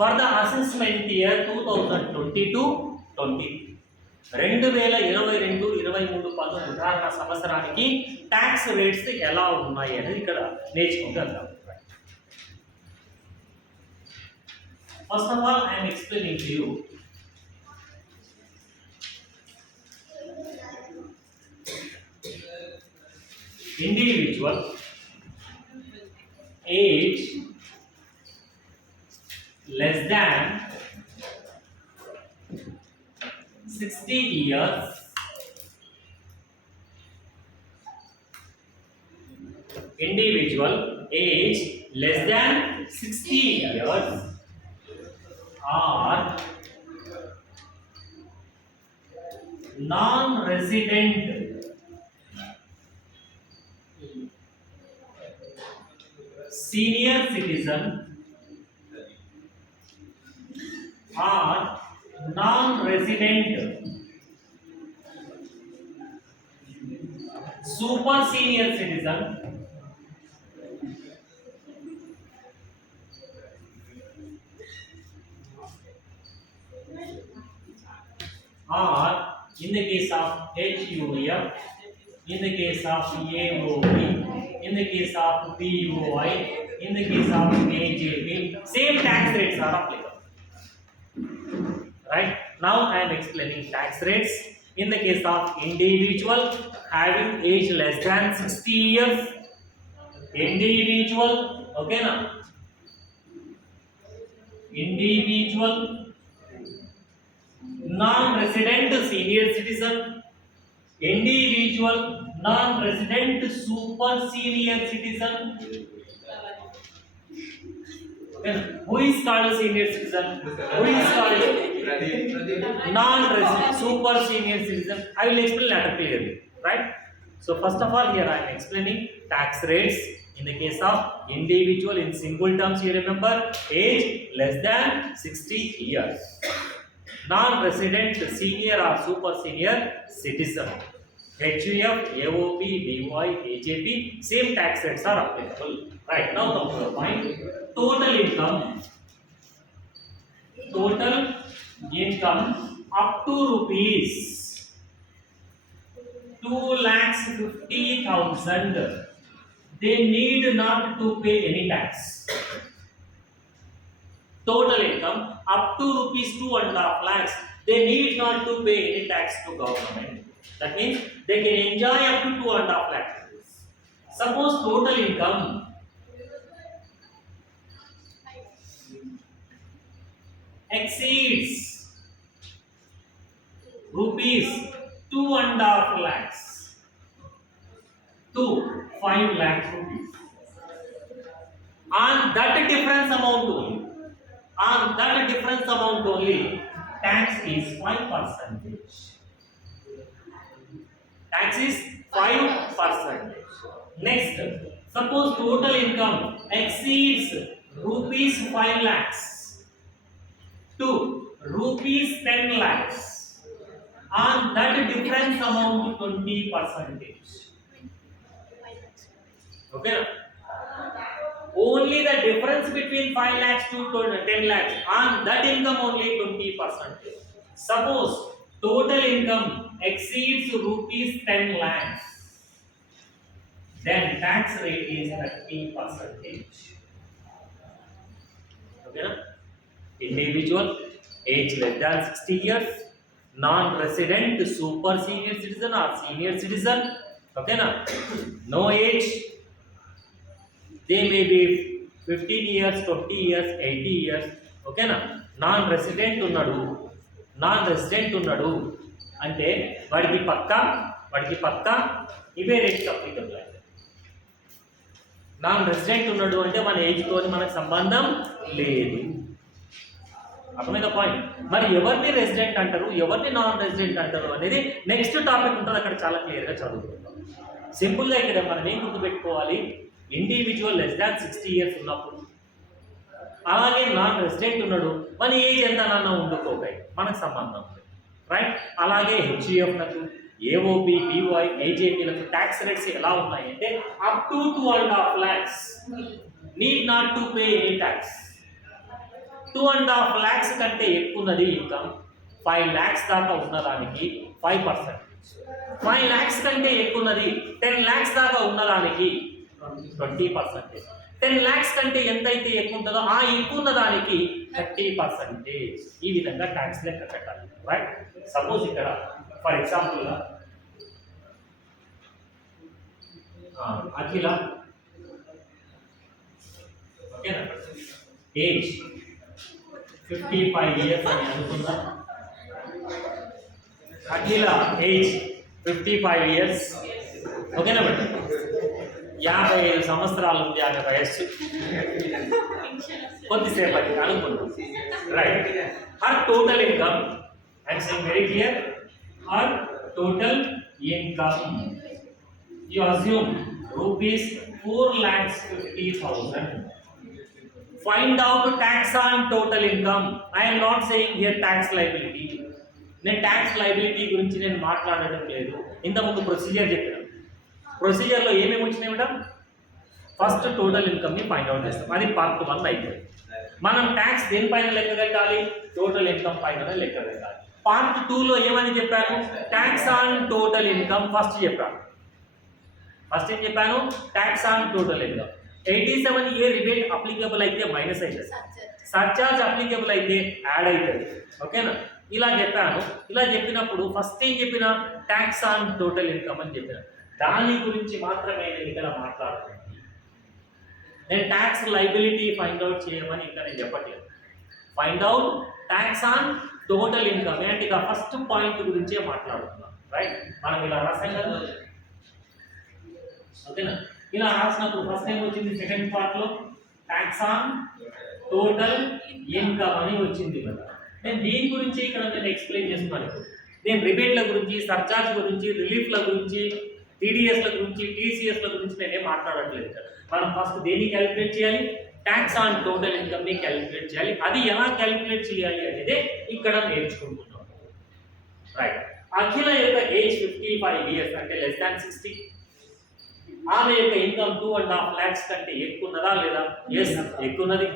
For the assessment year 2022-23 2022-23 ఉదాహరణ సంవత్సరానికి tax rates ఎలా ఉన్నాయి అనేది ఇక్కడ నేర్చుకుంటాం. First of all I'm explaining to you individual age less than 60 years individual age less than 60 years are non-resident senior citizen or non-resident super senior citizen or in the case of HUF, in the case of AOB, in the case of PUI, in the case of AJP, same tax rates are applicable. Right? Now I am explaining tax rates. In the case of individual having age less than 60 years, individual, okay now? Individual, non-resident senior citizen, individual non-resident super senior citizen. Okay. Who is called senior citizen? Who is called non-resident super senior citizen? I will explain later clearly. Right? So first of all, here I am explaining tax rates. In the case of individual, in single terms, you remember age less than 60 years. Non-resident senior or super senior citizen. HUF, AOP, BY, AJP, same tax rates are applicable. Right, now come to the point. Total income up to rupees 2,50,000, they need not to pay any tax. Total income up to rupees 2.5 lakhs, they need not to pay any tax to government. That means they can enjoy up to 2.5 lakhs. Suppose total income exceeds rupees 2.5 lakhs to 5 lakhs rupees. On that difference amount only, tax is 5%. Tax is 5%. Next, suppose total income exceeds rupees 5 lakhs to rupees 10 lakhs. On that difference amount 20%. Okay? Only the difference between 5 lakhs to 10 lakhs. On that income only 20%. Suppose total income exceeds rupees 10 lakhs, then tax rate is 30%. Okay, na? Individual age less than 60 years, non-resident super senior citizen or senior citizen, okay na? No age, they may be 15 years, 20 years, 80 years, okay na? Non-resident ఉన్నాడు అంటే వాడికి పక్కా ఇవే rates applicable అయితే. Non resident ఉన్నాడు అంటే మన ఏజ్తో మనకు సంబంధం లేదు. అర్థమైంద పాయింట్. మరి ఎవరిని రెసిడెంట్ అంటారు, ఎవరిని నాన్ రెసిడెంట్ అంటారు అనేది నెక్స్ట్ టాపిక్ ఉంటుంది, అక్కడ చాలా క్లియర్గా చదువుకుంటాం. సింపుల్గా ఇక్కడ మనం ఏం గుర్తుపెట్టుకోవాలి, ఇండివిజువల్ లెస్ దాన్ 60 years ఉన్నప్పుడు, అలాగే నాన్ రెసిడెంట్ ఉన్నాడు, మన ఏజ్ ఎంత నాన్న ఉండుకోకాయి మనకు సంబంధం రైట్. అలాగే హెచ్యుఎఫ్ నాకు ఏఓబి బివై ఏజేపీలకు ట్యాక్స్ రేట్స్ ఎలా ఉన్నాయంటే up to 2.5 lakhs need not to pay any tax. 2.5 lakhs కంటే ఎక్కువ ఉన్నది ఇన్కమ్ 5 lakhs దాకా ఉన్నదానికి 5%. 5 lakhs కంటే ఎక్కువ ఉన్నది 10 lakhs దాకా ఉన్నదానికి 20%. 10 lakhs కంటే ఎంతైతే ఎక్కువ ఉంటుందో ఆ ఎక్కువ ఉన్న దానికి 30%. ఈ విధంగా ట్యాక్స్ లెక్క కట్టాలి, రైట్? సపోజ్ ఇక్కడ ఫర్ ఎగ్జాంపుల్ అఖిల, ఓకేనా, ఏజ్ 55 years అని అనుకుందాం. అఖిల ఏజ్ 55 years, ఓకేనా మేడం? 55 సంవత్సరాలు ఉంది ఆమె వయస్సు. కొద్దిసేపు అది అనుకుందాం, right? Her total income, I'm saying very clear, her total income you assume rupees 4,50,000. Find out tax on total income. I am not saying here tax liability. నేను ట్యాక్స్ లైబిలిటీ గురించి నేను మాట్లాడటం లేదు. ఇంతకుముందు ప్రొసీజర్ చెప్పాను. ప్రొసీజర్లో ఏమేమి వచ్చినాయి మేడం? ఫస్ట్ టోటల్ ఇన్కమ్ని ఫైండ్ అవుట్ చేస్తాం, అది పార్ట్ 1 అయిపోయింది. మనం ట్యాక్స్ దేనిపైన లెక్క కట్టాలి? టోటల్ ఇన్కమ్ పైన లెక్క కట్టాలి. పార్ట్ 2లో ఏమని చెప్పాను? Tax on total income first చెప్పాను. ఫస్ట్ ఏం చెప్పాను? Tax on total income. 87A rebate applicable అయితే మైనస్ అవుతుంది, సర్చార్జ్ అప్లికేబుల్ అయితే యాడ్ అవుతుంది, ఓకేనా? ఇలా చెప్పాను. ఇలా చెప్పినప్పుడు ఫస్ట్ ఏం చెప్పిన? ట్యాక్స్ ఆన్ టోటల్ ఇన్కమ్ అని చెప్పిన. దాని గురించి మాత్రమే నేను ఇక్కడ మాట్లాడుతున్నాను. నేను ట్యాక్స్ లైబిలిటీ ఫైండ్ అవుట్ చేయమని ఇంకా నేను చెప్పట్లేదు. Find out tax on total income అంటే ఇక ఫస్ట్ పాయింట్ గురించే మాట్లాడుతున్నాం, రైట్? మనం ఇలా రాసాం కదా, ఓకేనా? ఇలా రాసినప్పుడు ఫస్ట్ టైం వచ్చింది సెకండ్ పార్ట్ లో ట్యాక్స్ ఆన్ టోటల్ ఇన్కమ్ అని వచ్చింది కదా. నేను దీని గురించి ఇక్కడ నేను ఎక్స్ప్లెయిన్ చేస్తున్నాను. నేను రిబేట్ల గురించి, సర్చార్జ్ గురించి, రిలీఫ్ల గురించి, టీడీఎస్ల గురించి, టీసీఎస్ల గురించి నేనేం మాట్లాడట్లేదు ఇక్కడ. మనం ఫస్ట్ దేన్ని క్యాలిక్యులేట్ చేయాలి? ట్యాక్స్ ఆన్ టోటల్ ఇన్కమ్ ని క్యాలిక్యులేట్ చేయాలి. అది ఎలా క్యాలిక్యులేట్ చేయాలి అనేది ఇక్కడ నేర్చుకుంటున్నాం, రైట్? అఖిల యొక్క ఏజ్ 55 years అంటే లెస్ దాన్ 60. ఆమె యొక్క ఇన్కమ్ 2.5 lakhs కంటే ఎక్కువ ఉన్నదా లేదా? ఎస్, ఎక్కువ ఉన్నది.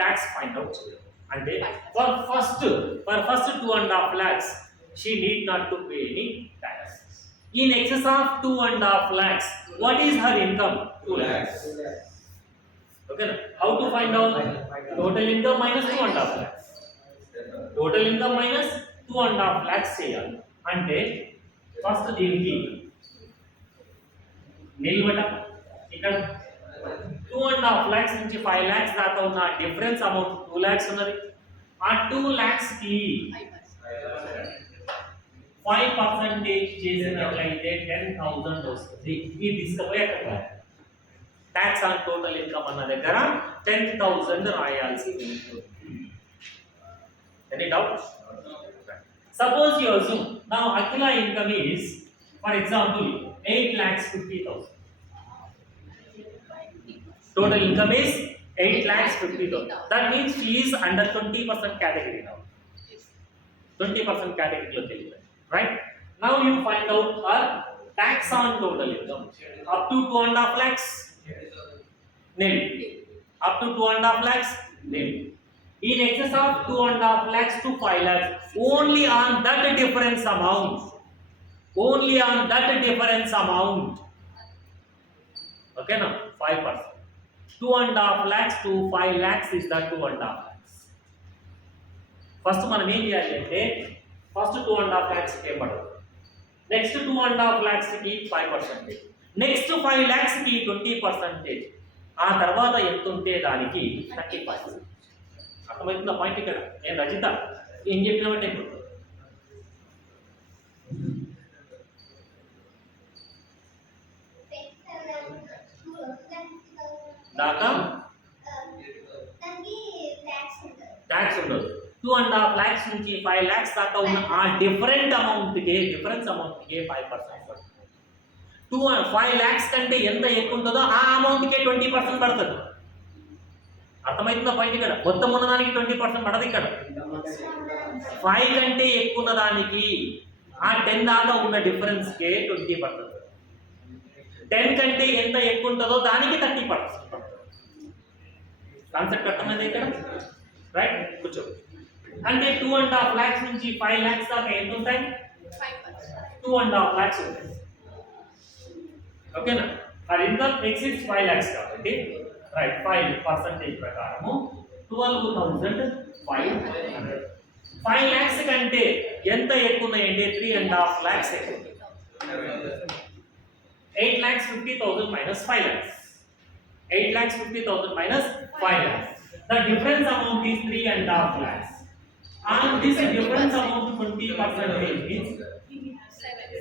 ట్యాక్స్ ఫైండ్ అవుట్ చేయాలి. అంటే for first 2.5 lakhs she need not to pay any tax. In excess of 2.5 lakhs, what is her income? 2 lakhs. Okay, how to find out? Total income minus 2.5 lakhs. Total income minus 2.5 lakhs చేయాలి. అంటే ఫస్ట్ దీనికి నిల్వట ఇక్కడ 2.5 lakhs నుంచి 5 lakhs దాకా ఉన్న difference amount 2 lakhs ఉన్నది. ఆ 2 lakhs కి 5% చేసినట్లయితే 10,000 వస్తుంది. ఇది తీసుకుపోయి అక్కడ ట్యాక్స్ ఆన్ టోటల్ ఇన్కమ్ అన్న దగ్గర 10,000 రాయాల్సి ఉంటుంది. Any doubt? Suppose you assume now Akhila income is for example 8,50,000. Total income is 8,50,000. That means she is under 20% category now. 20% category lo kelli, right? Now you find out her tax on total income. Up to 2.5 lakhs, nil. Up to 2.5 lakhs, nil. In excess of 2.5 lakhs to 5 lakhs, only on that difference amount. Only on that difference amount. Okay, now 5%. 2.5 lakhs to 5 lakhs is the 2.5 lakhs. First మనం ఏం చేయాలి అంటే ఫస్ట్ 2.5 lakhs కి పడదు, నెక్స్ట్ 2.5 lakhs కి 5%, నెక్స్ట్ 5 lakhs కి 20%, ఆ తర్వాత ఎంత ఉంటే దానికి 30%. అర్థమవుతుందా పాయింట్ ఇక్కడ? నేను రజిత ఏం చెప్పినామంటే ఇప్పుడు దాకా ట్యాక్స్ ఉండదు. 2.5 lakhs నుంచి 5 lakhs దాకా ఉన్న ఆ డిఫరెన్స్ అమౌంట్కి 5% పడుతుంది. 5 lakhs కంటే ఎంత ఎక్కువ ఉంటుందో ఆ అమౌంట్కే 20% పడుతుంది. అర్థమవుతుందా పాయింట్ ఇక్కడ? మొత్తం ఉన్నదానికి 20% పడదు ఇక్కడ. 5 కంటే ఎక్కువ ఉన్న దానికి ఆ 10 దాకా ఉన్న డిఫరెన్స్కే 20%. 10 కంటే ఎంత ఎక్కువ ఉంటుందో దానికి 30%. కాన్సెప్ట్ అర్థమైంది ఇక్కడ? రైట్ కూర్చో. అంటే 2.5 lakhs నుంచి 5 lakhs దాకా ఎంత ఉంటాయి? 2.5 lakhs ఉంటాయి. ఓకేనా? మరి ఇన్కమ్ ఎక్సిడ్స్ 5 lakhs కాబట్టి రైట్ 5% ప్రకారము 12,500. 5 lakhs కంటే ఎంత ఎక్కువ ఉన్నాయంటే 3.5 lakhs ఎక్కువ. 8,50,000 minus 5 lakhs. 8,50,000 minus 5 lakhs. The difference amount is 3.5 lakhs. And this difference amount 20% is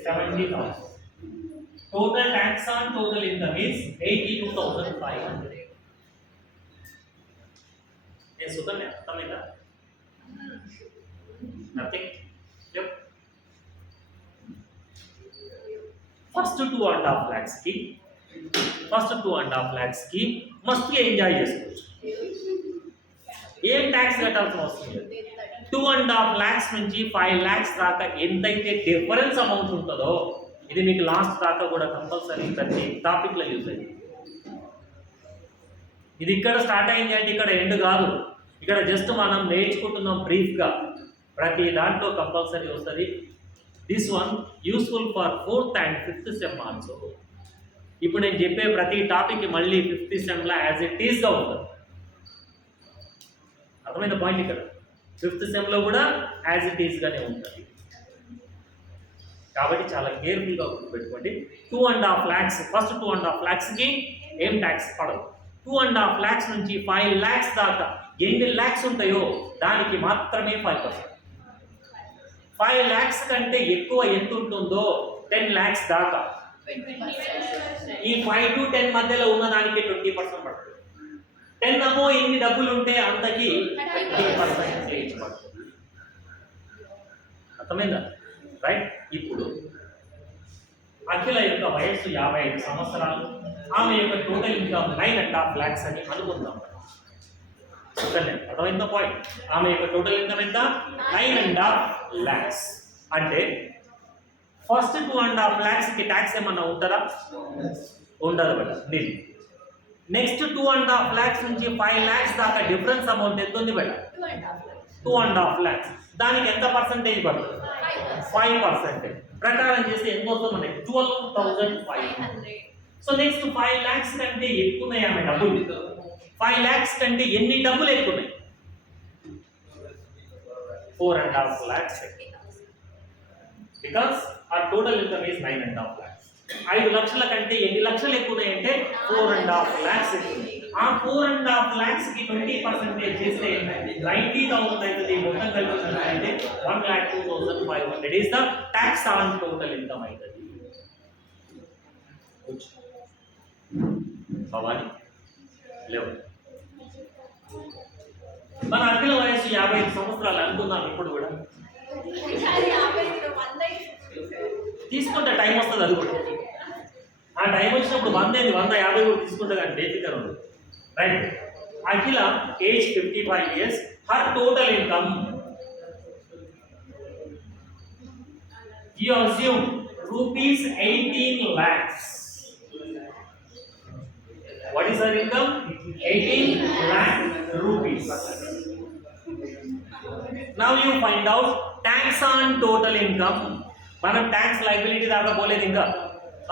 70,000. Total tax on total income is 82,500. Yes, so then, nothing. Yep. First 2.5 lakhs ki must enjoy చేసుకోవచ్చు. ఏం ట్యాక్స్ కట్టాల్సిన అవసరం లేదు. 2.5 lakhs నుంచి 5 lakhs దాకా ఎంతైతే డిఫరెన్స్ అమౌంట్ ఉంటుందో ఇది మీకు లాస్ట్ దాకా కూడా కంపల్సరీ ప్రతి టాపిక్ లో యూజ్ అయ్యింది. ఇది ఇక్కడ స్టార్ట్ అయింది అంటే ఇక్కడ ఎండ్ కాదు. ఇక్కడ జస్ట్ మనం నేర్చుకుంటున్నాం బ్రీఫ్ గా. ప్రతి దాంట్లో కంపల్సరీ వస్తుంది. This one useful for 4th and 5th sem also. ఇప్పుడు నేను చెప్పే ప్రతి టాపిక్ మళ్ళీ 5th sem law as it is గా ఉంటుంది. అర్థమైన పాయింట్ ఇక్కడ 5th సెమ్ లో కూడా యాజ్ ఇట్ ఈస్ గానే ఉంటుంది. కాబట్టి చాలా కేర్ఫుల్ గా గుర్తుపెట్టుకోండి. 2.5 lakhs ఫస్ట్ 2.5 lakhs కి ఏం ట్యాక్స్ పడదు. 2.5 lakhs నుంచి 5 lakhs దాకా ఎన్ని lakhs ఉంటాయో దానికి మాత్రమే 5%. 5 lakhs కంటే ఎక్కువ ఎంత ఉంటుందో 10 lakhs దాకా ఈ 5 to 10 మధ్యలో ఉన్న దానికి 20% పడుతుంది. 10 అమో ఎన్ని డబ్బులు ఉంటే అంతకి 30% పడుతుంది. అర్థమైందా? రైట్. ఇప్పుడు అఖిల యొక్క వయస్సు 55 సంవత్సరాలు. ఆమె యొక్క టోటల్ ఇన్కమ్ 9.5 lakhs అని అనుకుందాం. అర్థమైందా పాయింట్? ఆమె యొక్క టోటల్ ఇన్కమ్ ఎంత? 9.5 lakhs. అంటే ఫస్ట్ 2.5 lakhs కి ట్యాక్స్ ఏమన్నా ఉంటుందా? ఉండదు బట్ నీళ్ళు. నెక్స్ట్ 2.5 lakhs నుంచి 5 lakhs దాకా డిఫరెన్స్ అమౌంట్ ఎంత ఉంది బట్? 2.5 lakhs. దానికి ఎంత పర్సెంటేజ్ పడుతుంది? 5%. ప్రకారం చేస్తే ఎంత వస్తుంది మనకి? 12,500. సో నెక్స్ట్ 5 lakhs కంటే ఎక్కువ ఉన్నాయి ఆమె డబ్బులు. 5 lakhs కంటే ఎన్ని డబ్బులు ఎక్కువ ఉన్నాయి? 4.5 lakhs. Because our total income is 9.5 lakhs. 5 లక్షల కంటే ఎన్ని లక్షలు ఎక్కువ ఉన్నాయంటే 4.5 lakhs ఎక్కువ. ఆ 4.5 lakhs కి 20% చేస్తే 90,000 అవుతుంది. మొత్తం కలిపి అంటే 1,02,500 is the tax on total income అవుతుంది. భవాని లేవు. మన అఖిల వయస్సు 55 సంవత్సరాలు అనుకుందాం. ఇప్పుడు కూడా తీసుకుంటే టైం వస్తుంది. అది కూడా ఆ టైం వచ్చినప్పుడు 100 150 కూడా తీసుకుంటే కానీ బేసిక్గా ఉంది. రైట్. అఖిల ఏజ్ 55 years. Her total income you assume rupees 18 lakhs. What is her income? 18 lakh rupees. Now you find out tax on total income. మనం ట్యాక్స్ లైబిలిటీ దాకా పోలేదు ఇంకా.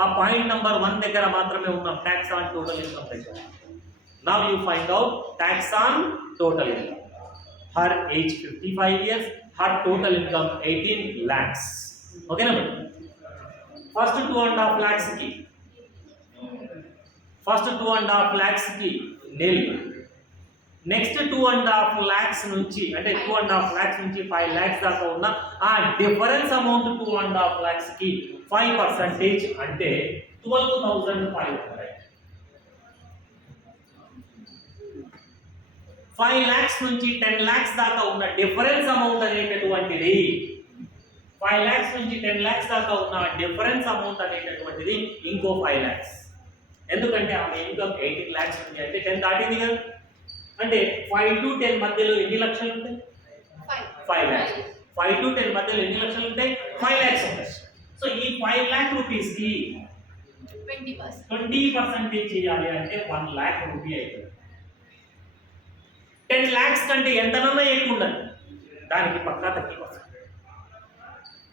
ఆ పాయింట్ నెంబర్ 1 దగ్గర మాత్రమే ఉన్నాం. ట్యాక్స్ ఆన్ టోటల్ ఇన్కమ్ దగ్గర. Now you find out tax on total income. Her age 55 years. Her total income 18 lakhs. Okay na? First 2.5 lakhs ki. First 2.5 lakhs ki nil. Next 2.5 lakhs నుంచి అంటే 2.5 lakhs నుంచి 5 lakhs దాకా ఉన్న ఆ డిఫరెన్స్ అమౌంట్ 2.5 lakhs కి 5% అంటే 12,500. 5 lakhs నుంచి 10 lakhs దాకా ఉన్న డిఫరెన్స్ అమౌంట్ అనేటటువంటిది 5 lakhs నుంచి 10 lakhs దాకా ఉన్న డిఫరెన్స్ అమౌంట్ అనేటటువంటిది ఇంకో 5 lakhs. ఎందుకంటే ఆమె ఇన్కమ్ 18 lakhs ఉంది అంటే 10 దాటింది కదా. అంటే 5 to 10 మధ్యలో ఎన్ని లక్షలు ఉంటాయి? 5 lakhs. 5 to 10 మధ్యలో ఎన్ని లక్షలు ఉంటాయి? 5 lakhs ఉంటాయి. సో ఈ 5 lakh రూపీస్ కి 20% చేయాలి అంటే 1 lakh రూపీ అవుతుంది. 10 lakhs కంటే ఎంతనన్నా ఎక్కువ ఉండాలి, దానికి పక్కా 30%.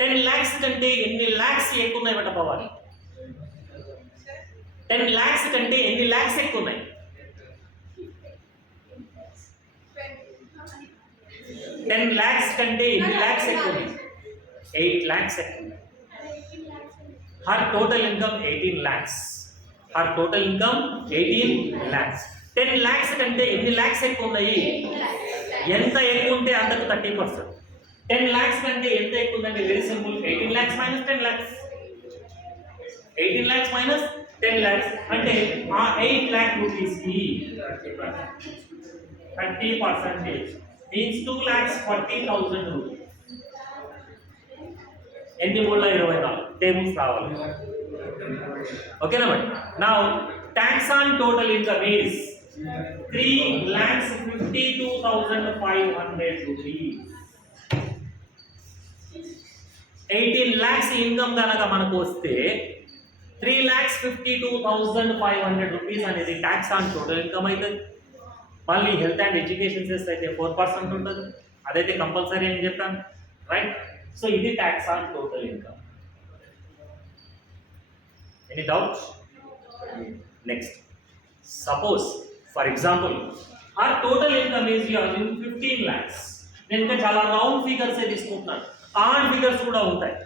10 lakhs కంటే ఎన్ని lakhs ఎక్కువ ఉన్నాయి బట్ట పోవాలి, 10 lakhs కంటే ఎన్ని lakhs ఎక్కువ ఉన్నాయి, 10 lakhs కంటే ఎన్ని lakhs ఎక్కువ ఉన్నాయి, 8 lakhs ఎక్కువ ఉన్నాయి. Her total income 18 lakhs. Her total income 18 lakhs. 10 lakhs కంటే ఎన్ని lakhs ఎక్కువ ఉన్నాయి, ఎంత ఎక్కువ ఉంటే అంతకు 30%. 10 lakhs కంటే ఎంత ఎక్కువ ఉందంటే వెరీ సింపుల్, 18 lakhs minus 10 lakhs. 18 lakhs minus 10 lakhs అంటే ఆ 8 lakh rupees కి 30% means 2,40,000 rupees. ఎన్ని 324 టేబుల్స్ రావాలి. ఓకేనా మరి. Now tax on total income is 3,52,500 rupees. 18 lakhs ఇన్కమ్ కనుక మనకు వస్తే 3,52,500 rupees అనేది ట్యాక్స్ ఆన్ టోటల్ ఇన్కమ్ అవుతుంది. మళ్ళీ హెల్త్ అండ్ ఎడ్యుకేషన్ సెస్ అయితే 4% ఉంటుంది, అదైతే కంపల్సరీ అని చెప్పాను, రైట్. సో ఇది tax on total income. Any doubts? Next, suppose for example our total income is 15 lakhs. నేను ఇంకా చాలా రౌండ్ ఫిగర్స్ తీసుకుంటున్నాను, ఆడ్ ఫిగర్స్ కూడా ఉంటాయి.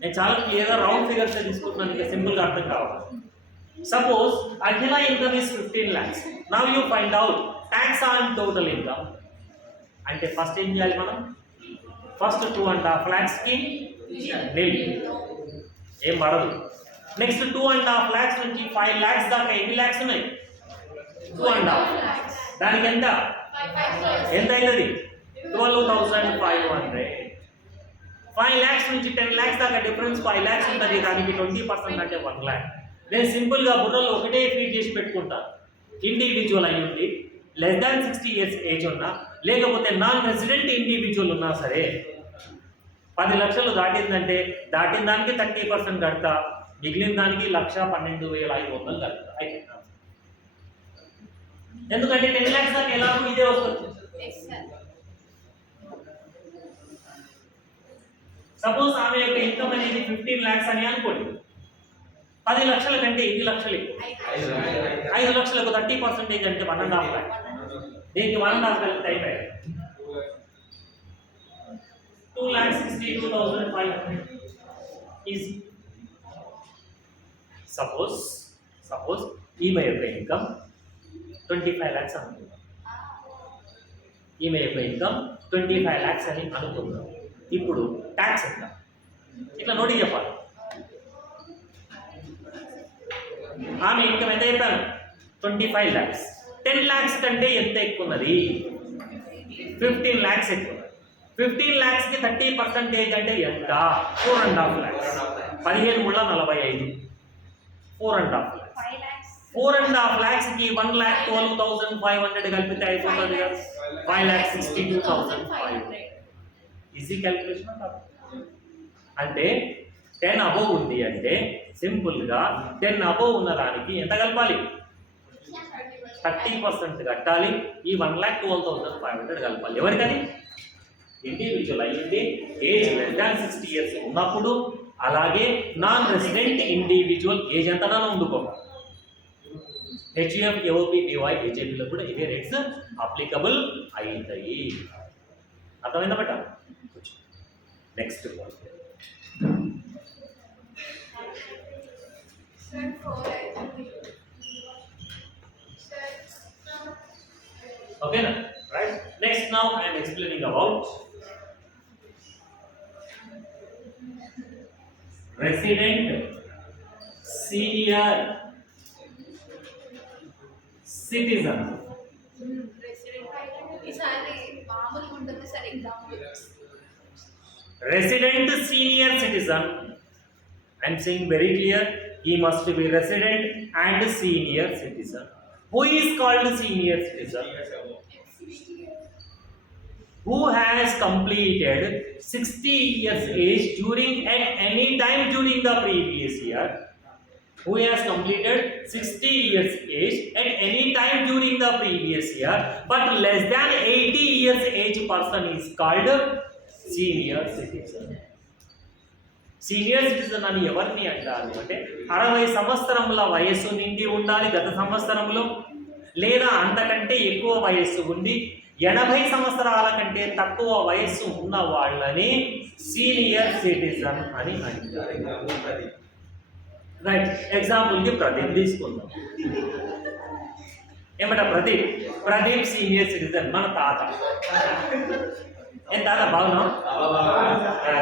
నేను చాలా క్లియర్గా రౌండ్ ఫిగర్స్ తీసుకుంటున్నాను, ఇంకా సింపుల్గా అర్థం కావాలి. సపోజ్ అఖిల income is 15 lakhs. Now you find out tax on total income. అంటే ఫస్ట్ ఏం చేయాలి మనం, ఫస్ట్ 2.5 lakhs కి నిల్ ఏం పడదు. నెక్స్ట్ 2.5 lakhs నుంచి 5 lakhs దాకా ఎన్ని lakhs ఉన్నాయి, 2.5. దానికి ఎంత అవుతుంది, 12,500. 5 lakhs నుంచి 10 lakhs దాకా డిఫరెన్స్ 5 lakhs ఉంటుంది, దానికి 20% అంటే 1 lakh. నేను సింపుల్గా బుర్రలో ఒకటే ఫీడ్ చేసి పెట్టుకుంటా. ఇండివిజువల్ అయి ఉండి లెస్ దాన్ 60 years ఏజ్ ఉన్నా, లేకపోతే నాన్ రెసిడెంట్ ఇండివిజువల్ ఉన్నా సరే 10 లక్షలు దాటిందంటే దాటిన దానికి 30% కడతా, మిగిలిన దానికి 1,12,500 కడతా అయిపోయింది. ఎందుకంటే 10 lakhs దాకా ఎలాగో ఇదే వస్తుంది. సపోజ్ ఆమె యొక్క ఇన్కమ్ అనేది 15 lakhs అని అనుకోండి, 10 లక్షల కంటే ఎన్ని లక్షలు ఎక్కువ, 5 లక్షలకు 30% అంటే 1.5 lakh. దీనికి 1.5 lakh అయిపోయాయి, 2,62,500 ఈజీ. సపోజ్ ఈమె యొక్క ఇన్కమ్ 25 lakhs అనుకుందాం, ఈమె యొక్క ఇన్కమ్ 25 lakhs అని అనుకుందాం. ఇప్పుడు ట్యాక్స్ ఎంత, ఇట్లా నోటి చెప్పాలి. ఆమె ఇన్కమ్ ఎంత చెప్పాను, 25 lakhs. 10 lakhs కంటే ఎంత ఎక్కువ ఉన్నది, 15 lakhs ఎక్కువ. 15 lakhs కి 30% అంటే ఎంత, 4.5 lakhs. 15 ముళ్ళ 45, 4.5 lakhs. 4.5 lakhs కి 1,12,500 కలిపితే అయిపోతుంది కదా, 5,62,500. ఈజీ క్యాలిక్యులేషన్ కాదు. అంటే 10 above ఉంది అంటే సింపుల్గా 10 above ఉన్న దానికి ఎంత కలపాలి, 30% కట్టాలి. ఈ 1,12,500 కలపాలి. ఎవరికని, ఇండివిజువల్ అయ్యింది, ఏజ్ లెస్ దాన్ 60 years ఉన్నప్పుడు. అలాగే నాన్ రెసిడెంట్ ఇండివిజువల్ ఏజ్ ఎంతనా ఉండుకోవాలి. హెచ్యుఎఫ్, ఏఓపి, డివై, ఏజేపీలో కూడా ఇవే రేట్స్ అప్లికబుల్ అవుతాయి. అర్థమైందా బట్ట? Next okay na, right? Next, now I am explaining about resident senior citizen. Resident senior citizen, I am saying very clear, he must be resident and senior citizen. Who is called senior citizen? Who has completed 60 years age during at any time during the previous year, who has completed 60 years age at any time during the previous year but less than 80 years age person is called senior citizen. Senior citizen అని ఎవరిని అంటారు అంటే 60 సంవత్సరముల వయస్సు నిండి ఉండాలి గత సంవత్సరంలో, లేదా అంతకంటే ఎక్కువ వయస్సు ఉండి 80 సంవత్సరాల కంటే తక్కువ వయస్సు ఉన్న వాళ్ళని సీనియర్ సిటిజన్ అని అంటారు. రైట్, ఎగ్జాంపుల్కి ప్రదీప్ తీసుకుందాం. ఏమంట ప్రదీప్ సీనియర్ సిటిజన్, మన తాత. ఏం తాత బాగున్నాం?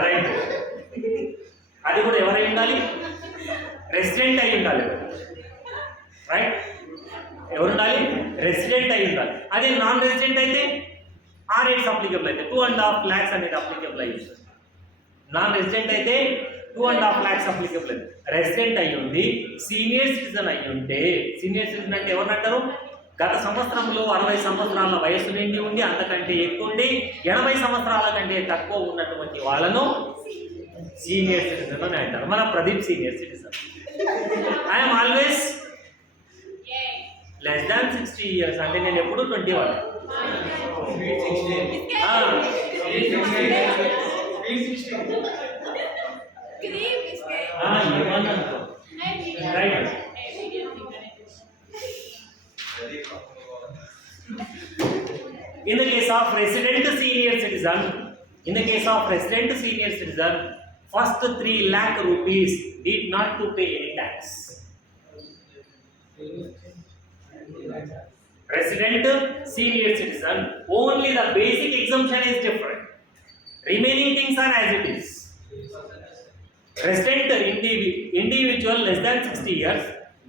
రైట్, అది కూడా ఎవరై ఉండాలి? రెసిడెంట్ అయి ఉండాలి. రైట్, ఎవరు ఉండాలి? రెసిడెంట్ అయి ఉండాలి. అదే నాన్ రెసిడెంట్ అయితే ఆ రేట్స్ అప్లికబుల్ అయితే 2.5 lakhs అనేది అప్లికబుల్ అయ్యి ఉంటుంది. నాన్ రెసిడెంట్ అయితే 2.5 lakhs అప్లికబుల్ అయితే, రెసిడెంట్ అయి ఉండి సీనియర్ సిటిజన్ అయి ఉంటే, సీనియర్ సిటిజన్ అంటే ఎవరు అంటారు? గత సంవత్సరంలో 60 సంవత్సరాల వయసు నిండి ఉండి అంతకంటే ఎక్కువ ఉండి 80 సంవత్సరాల కంటే తక్కువ ఉన్నటువంటి వాళ్ళను సీనియర్ సిటిజన్ అని అంటారు. మన Pradeep senior citizen. I'm always less than 60 years అంటే నేను ఎప్పుడు 21. Right, in the case of resident senior citizen, first 3 lakh rupees need not to pay any tax. Resident senior citizen, only the basic exemption is different, remaining things are as it is. Resident individual less than 60 years,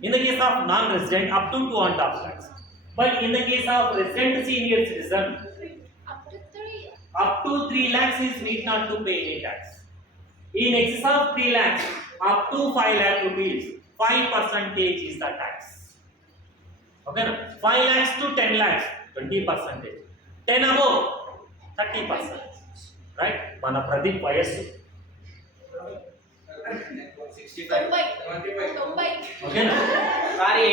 in the case of non-resident up to 2.5 lakhs. But in the case of resident senior citizen, up to 3 lakhs is need not to pay any tax. In excess of 3 lakhs, up to 5 lakh rupees, 5% is the tax. Okay, na? 5 lakhs to 10 lakhs, 20%. 10 above, 30%. Right? Mana Pradeep vayassu 65. Okay na? Sorry.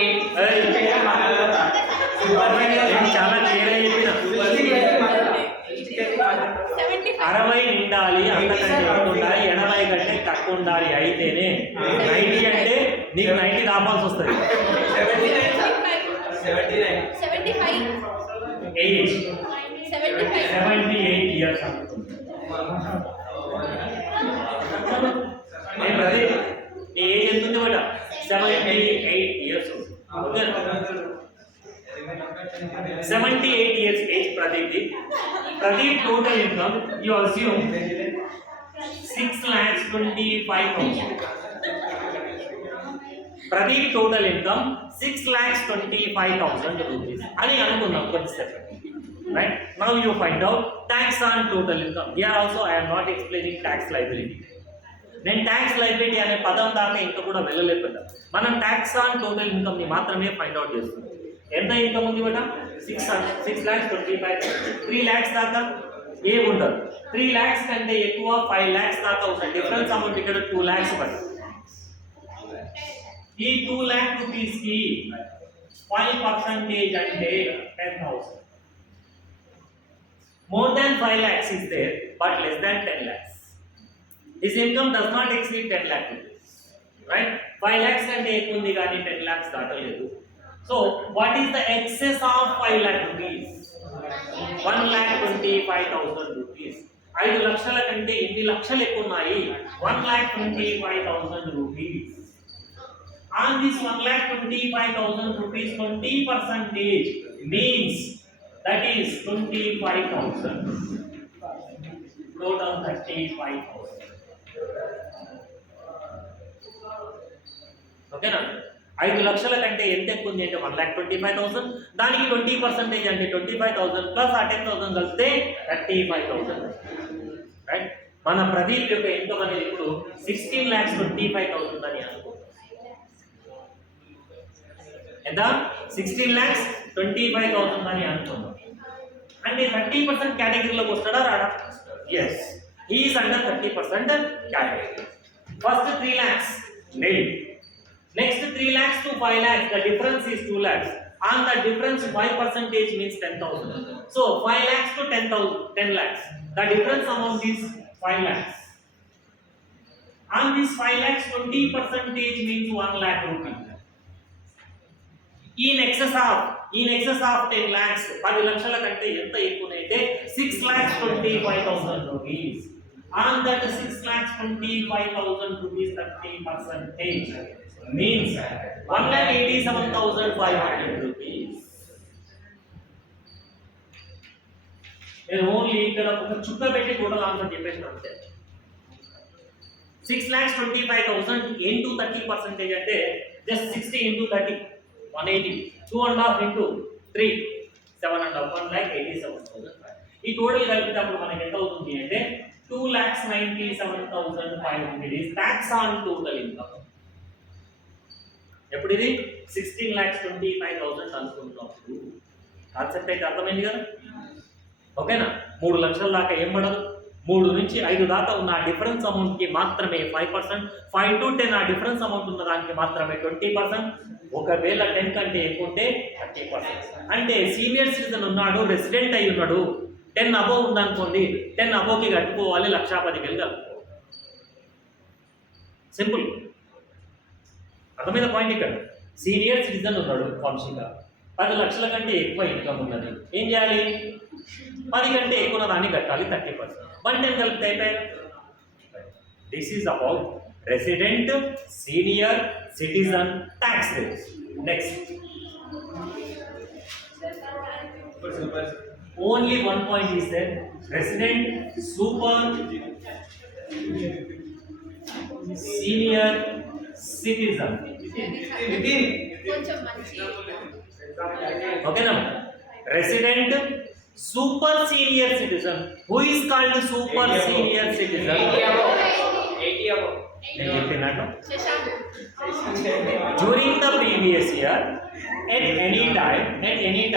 చాలా క్లియర్ గా చెప్పిన 60 నిండాలి, అంతకంటే ఎక్కువ ఉండాలి, 80 కంటే తక్కువ ఉండాలి. అయితేనే 90 అంటే నీకు 90 రావాల్సి వస్తుంది. 78 years అనుకుంటుంది. ప్రదీప్ నీ ఏజ్ ఎంత ఉంది బేట? 78 years. Okay, 78 years age Pradeep total income you assume 6,25,000. Pradeep total income 6,25,000 rupees అని అనుకుందాం కొద్దిసేపు. Right, now you find out tax on total income. Here also I am not explaining tax liability. నేను ట్యాక్స్ లైబిలిటీ అనే పదం దాకా ఇంకా కూడా వెళ్ళలేకపోయినా మనం ట్యాక్స్ ఆన్ టోటల్ ఇన్కమ్ ని మాత్రమే ఫైండ్ అవుట్ చేస్తున్నాం. ఎంత ఇన్కమ్ ఉంది బేట? 6,25,000. 3 lakhs దాకా ఏమి ఉండదు. 3 lakhs కంటే ఎక్కువ 5 lakhs దాకా ఉంటుంది. డిఫరెన్స్ అమౌంట్ ఇక్కడ 2 lakhs బట్ ఈ 2 lakh rupees కి 5% అంటే 10,000. More than 5 lakhs is there but less than 10 lakhs. His income does not exceed 10 lakh rupees. Right? 5 lakhs కంటే ఎక్కువ ఉంది కానీ 10 lakhs దాటలేదు. So, what is the excess of 5 lakh rupees? 1,25,000 rupees. 5 లక్షల కంటే ఎన్ని లక్షలు ఎక్కువ ఉన్నాయి? 1,25,000 rupees. On this 1,25,000 rupees, 20% means that is 25,000. Total 35,000. ఓకేనా? 5 లక్షల కంటే ఎంత ఎక్కువ ఉంది అంటే 1,25,000, దానికి 20% అంటే 25,000 ప్లస్ ఆ 10,000 కలిస్తే 35,000. రైట్, మన ప్రదీప్ యొక్క ఇన్కమ్ అనేది ఇప్పుడు 16,25,000 అని అనుకుంటాం. ఎంత? 16,25,000 అని అనుకుందాం. అంటే 30% కేటగిరీలోకి వస్తాడా రాడా? Yes, he is under 30% category. First 3 lakhs nil. Next 3 lakhs to 5 lakhs, the difference is 2 lakhs. On the difference 5% means 10,000. So 5 lakhs to 10 lakhs. The difference amount is 5 lakhs. On this 5 lakhs 20% means 1 lakh rupee. In excess of 10 lakhs 10 లక్షల కంటే ఎంత ఎక్కువనైతే 6,25,000 rupees. On that 6,25,000 rupees 30% means 1,87,500 rupees. నేను ఓన్లీ ఇక్కడ ఒక చుక్క పెట్టి total answer చెప్పేసిన అంతే. 6,25,000 into 30% అంటే just 60 into 30 180 2.5 into 3 7.5 1,87,500. ఈ టోటల్ కలిపినప్పుడు మనకి ఎంత అవుతుంది అంటే 2,97,500 is tax on total income. ఎప్పుడు ఇది 16,25,000 అనుకుంటున్నప్పుడు కాన్సెప్ట్ అయితే అర్థమైంది కదా. ఓకేనా? 3 లక్షల దాకా ఏం పడదు, 3 నుంచి 5 దాకా ఉన్న ఆ డిఫరెన్స్ అమౌంట్కి మాత్రమే 5%, 5 to 10 ఆ డిఫరెన్స్ అమౌంట్ ఉన్న దానికి మాత్రమే 20%, ఒకవేళ 10 కంటే ఎక్కువ ఉంటే 30%. అంటే సీనియర్ సిటిజన్ ఉన్నాడు, రెసిడెంట్ అయి ఉన్నాడు, 10 అబోవ్ ఉందనుకోండి, 10 అబోవ్కి కట్టుకోవాలి, 1,10,000 కట్టుకోవాలి. సింపుల్. అర్థమైన పాయింట్ ఇక్కడ. సీనియర్ సిటిజన్ ఉన్నాడు వంశీగా, 10 లక్షల కంటే ఎక్కువ ఇన్కమ్ ఉన్నది, ఏం చేయాలి? 10 కంటే ఎక్కువ దాన్ని కట్టాలి 30%. 110 కలిపితే అయిపోయాయి. This is about resident, senior citizen tax rates. Next only one point is there: resident, super, senior citizen. Okay now, resident, super senior citizen. Who is called super senior citizen? 80 above. During the previous year, at any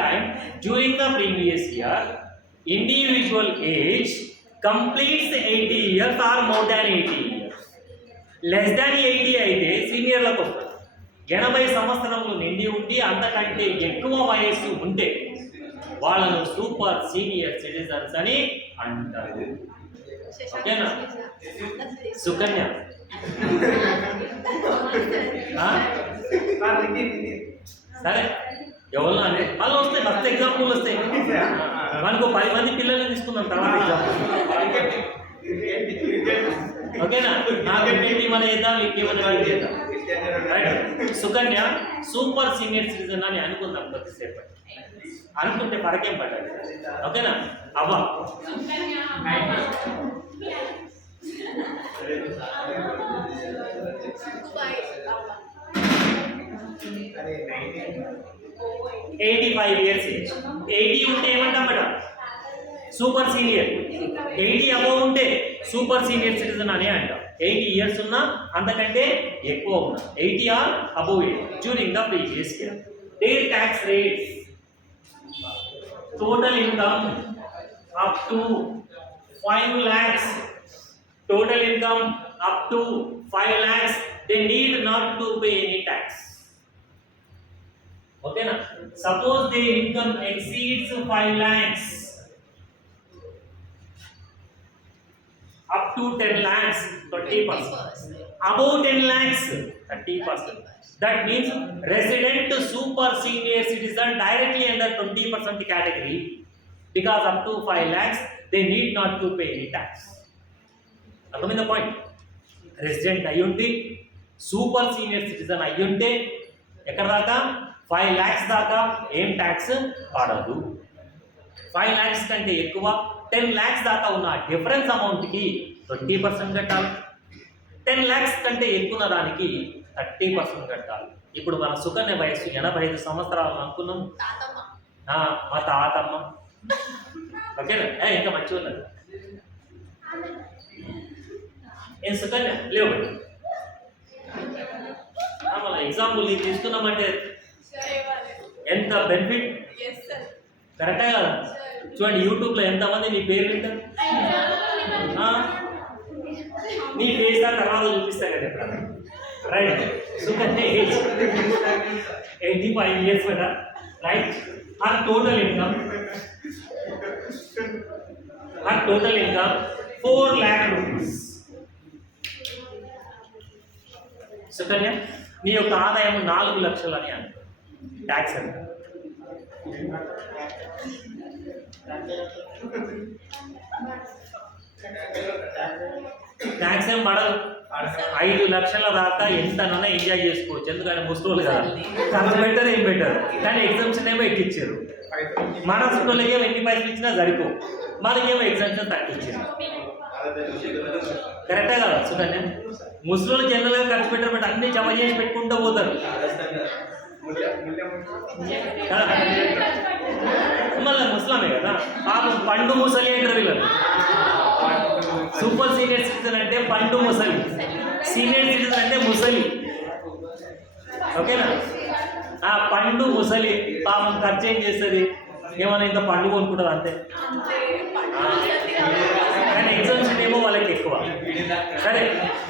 time during the previous year, individual age completes 80 years or more than 80 years. Less than 80 అయితే సీనియర్లకు వస్తుంది. 80 సంవత్సరములు నిండి ఉండి అంతకంటే ఎక్కువ వయస్సు ఉంటే వాళ్ళను సూపర్ సీనియర్ సిటిజన్స్ అని అంటారు. ఓకేనా? సుకన్య సరే, ఎవరు అంటే వాళ్ళు వస్తాయి, ఫస్ట్ ఎగ్జాంపుల్ వస్తాయి. మనకు 10 మంది పిల్లల్ని తీసుకున్నాం తర్వాత ఎగ్జాంపుల్. ఓకేనా? నాకు ఏంటి మన చేద్దాం, ఇంకేమైనా చేద్దాం. రైట్. సుకన్య సూపర్ సీనియర్ సిటిజన్ అని అనుకుందాం కొద్దిసేపు. అనుకుంటే పరకేం పడాలి. ఓకేనా? అవ్వ 85 years ఏజ్. 80 ఉంటే ఏమంటాం మేడం? Super senior. 80 అబోవ్ ఉంటే సూపర్ సీనియర్ సిటిజన్ అని అంటాం. 80 years ఉన్నా అంతకంటే ఎక్కువ ఉన్నా 80 or above during the previous year. Their tax rates: total income up to 5 lakhs, total income up to 5 lakhs, they need not to pay any tax. Okay na? Suppose their income exceeds 5 lakhs, up to 10 lakhs 20%, above 10 lakhs 30%. That means resident super senior citizen directly under 20% category, because up to 5 lakhs they need not to pay any tax. అర్థమైందా point? Resident అయ్యుండి super senior citizen అయ్యుంటే ఎక్కడ దాకా 5 lakhs దాకా ఏం ట్యాక్స్ పడదు. 5 lakhs కంటే ఎక్కువ 10 lakhs దాకా ఉన్న డిఫరెన్స్ అమౌంట్కి 20% కట్టాలి. 10 lakhs కంటే ఎక్కువ దానికి 30% కట్టాలి. ఇప్పుడు మన సుకన్య వయస్సు 85 సంవత్సరాలు అనుకున్నాం. మా తాతమ్మ. ఓకేనా? ఇంకా మంచిగా ఉన్నది. ఏం సుకన్య లేవు. మన ఎగ్జాంపుల్ ఇది తీసుకున్నామంటే ఎంత బెనిఫిట్, కరెక్టే కదా? చూడండి, యూట్యూబ్లో ఎంతమంది నీ పేరు వింటారు. నీ ఫేస్ తర్వాత చూపిస్తా కదా ఎప్పుడన్నా. right? Sukanya age 85 years beta, right? Her total income 4 lakh rupees. Sukanya, నీ యొక్క ఆదాయం 4 లక్షలు అని అంట. ట్యాక్స్ ఎంత? ట్యాక్స్ ఏం పడదు. 5 లక్షల దాకా ఎంతనన్నా ఎంజాయ్ చేసుకోవచ్చు, ఎందుకంటే ముస్టోళ్ళు కదా, చాలా బెటర్ ఏం బెటర్, కానీ ఎగ్జామ్షన్ ఏమో ఎక్కిచ్చారు. మన స్కూల్కి ఏమో ఎన్ని పైసలు ఇచ్చినా సరిపో, మనకేమో ఎగ్జామ్షన్ తగ్గించారు. కరెక్టే కదా సుకన్య? ముస్లింలు జనరల్గా ఖర్చు పెట్టారు, బట్ అన్ని జమ చేసి పెట్టుకుంటూ పోతారు కదా. మళ్ళీ ముస్లామే కదా, పాపం పండు ముసలి అంటారు వీళ్ళని. సూపర్ సీనియర్ సిటిజన్ అంటే పండు ముసలి, సీనియర్ సిటిజన్ అంటే ముసలి. ఓకేనా? ఆ పండు ముసలి పాపం ఖర్చు ఏం చేస్తుంది, ఏమైనా ఇంకా పండు కొనుక్కుంటుంది అంతే. కానీ ఎగ్జామ్షన్ ఏమో వాళ్ళకి ఎక్కువ. సరే,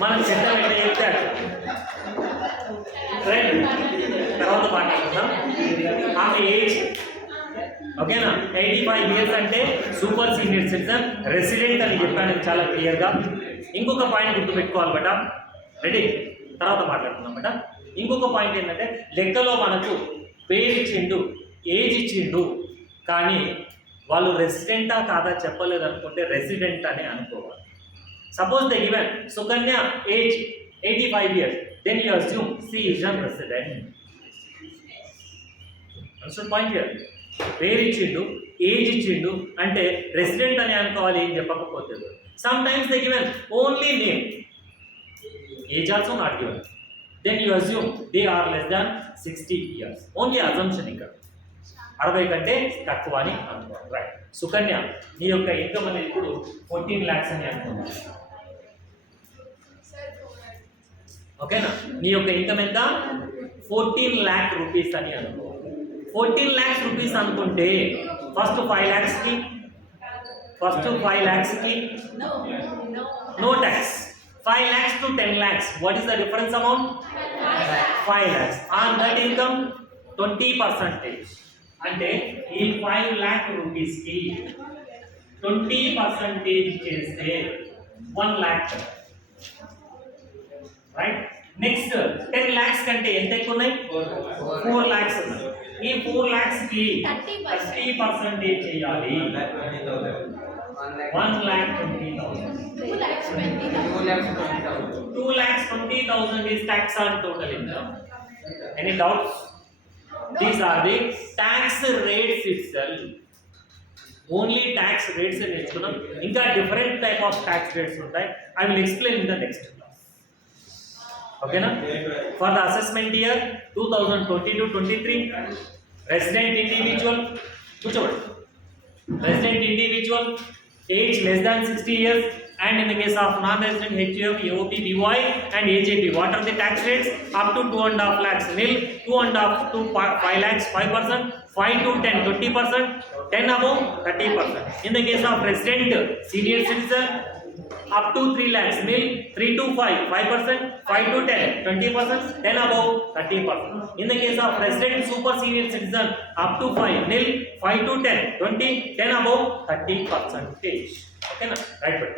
మనం చట్టం ఏంటో చెప్తే రైట్. తర్వాత మాట్లాడుకుందాం. ఆమె ఏజ్ ఓకేనా, 85 ఇయర్స్ అంటే సూపర్ సీనియర్ సిటిజన్, రెసిడెంట్ అని చెప్పాను చాలా క్లియర్గా. ఇంకొక పాయింట్ గుర్తుపెట్టుకోవాలి బట, రెడీ? తర్వాత మాట్లాడుతున్నాం బట. ఇంకొక పాయింట్ ఏంటంటే, లెక్కలో మనకు పేరు ఇచ్చిండు, ఏజ్ ఇచ్చిండు, కానీ వాళ్ళు రెసిడెంటా కాదా చెప్పలేదు అనుకుంటే రెసిడెంట్ అని అనుకోవాలి. సపోజ్ ద గివెన్ సుకన్య ఏజ్ 85 years, then you assume she is a resident. Understood point here? పేరు ఇచ్చిండు, ఏజ్ ఇచ్చిండు అంటే రెసిడెంట్ అని అనుకోవాలి, ఏం చెప్పకపోతే. Sometimes they given only name, age also not given, then you assume they are less than 60 years. Only assumption, ఇక్కడ 60 కంటే తక్కువ అని అనుకోవాలి. రైట్. సుకన్య, నీ యొక్క ఇన్కమ్ అనేది ఇప్పుడు 14 lakhs అని అనుకున్నాం. ఓకేనా? నీ యొక్క ఇన్కమ్ ఎంత? 14 lakh rupees అని అనుకో. 14 lakhs rupees అనుకుంటే ఫస్ట్ 5 lakhs కి no tax. 5 lakhs to 10 lakhs, what is the difference amount? 5 lakhs. On that income 20%. అంటే ఈ 5 lakh rupees కి 20% చేస్తే 1 lakh. రైట్. నెక్స్ట్ 10 lakhs కంటే ఎంత ఎక్కువ ఉన్నాయి? 4 lakhs ఉన్నాయి. ఈ 4 lakhs కి 30% చేయాలి. 1,20,000. 2,20,000 is tax on total income. Any doubts? These are the tax rates itself. Only tax rates నేర్చుకున్నాం. ఇంకా different type of tax rates ఉంటాయి. I will explain in the next class. ఓకేనా? For the assessment year 2022-23 resident individual, కూర్చోండి, resident individual age less than 60 years, and in the case of non-resident HUF, AOP, BY and AJP, what are the tax rates? Up to 2.5 lakhs nil, 2.5 to 5 lakhs 5%, 5 to 10 20%, 10 above 30%. In the case of resident senior citizen, up to 3 lakhs nil, 3 to 5 5%, 5 to 10 20%, 10 above 30%. In the case of resident super senior citizen, up to 5 nil, 5 to 10 20, 10 above 30%. Okay na? Right, but